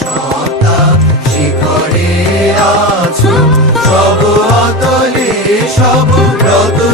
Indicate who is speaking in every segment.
Speaker 1: সত্তা সব অতলে সব রতনের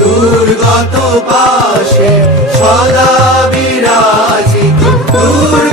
Speaker 1: দুর্গত পাশে সদা বিরাজিত দুর্গা